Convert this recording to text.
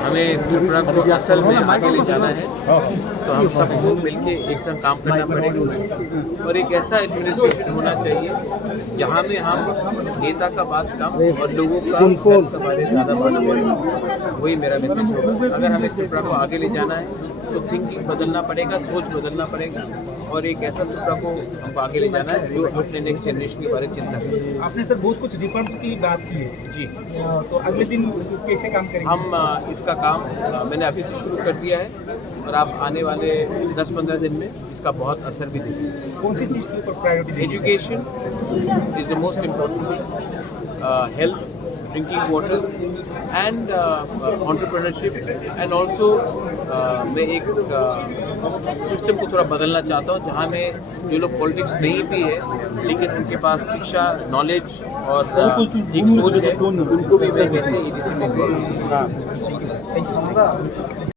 हमें त्रिपुरा को असल में आगे ले जाना है, तो हम सबको मिलके एक साथ काम करना पड़ेगा और एक ऐसा एडमिनिस्ट्रेशन होना चाहिए जहाँ में हम नेता का बात कम और लोगों का हेल्थ का बारे ज़्यादा माना पड़ेगा। वही मेरा मैसेज होगा। अगर हमें त्रिपुरा को आगे ले जाना है तो थिंकिंग बदलना पड़ेगा, सोच बदलना पड़ेगा और एक ऐसा त्रिपुरा को हमको आगे ले जाना है जो अपने नेक्स्ट जनरेशन के बारे में चिंता करे। आपने सर बहुत कुछ रिफॉर्म्स की बात की है जी, तो अगले दिन कैसे काम करेंगे? हम इसका काम मैंने अभी से शुरू कर दिया है और आप आने वाले 10-15 दिन में इसका बहुत असर भी देखेंगे। कौन सी चीज़ के ऊपर प्रायोरिटी देंगे? Education is the most important thing, health, drinking water and entrepreneurship and also मैं एक सिस्टम को थोड़ा बदलना चाहता हूँ जहाँ में जो लोग पॉलिटिक्स नहीं भी है लेकिन उनके पास शिक्षा, नॉलेज और एक सोच है, उनको भी मैं वैसे EDC में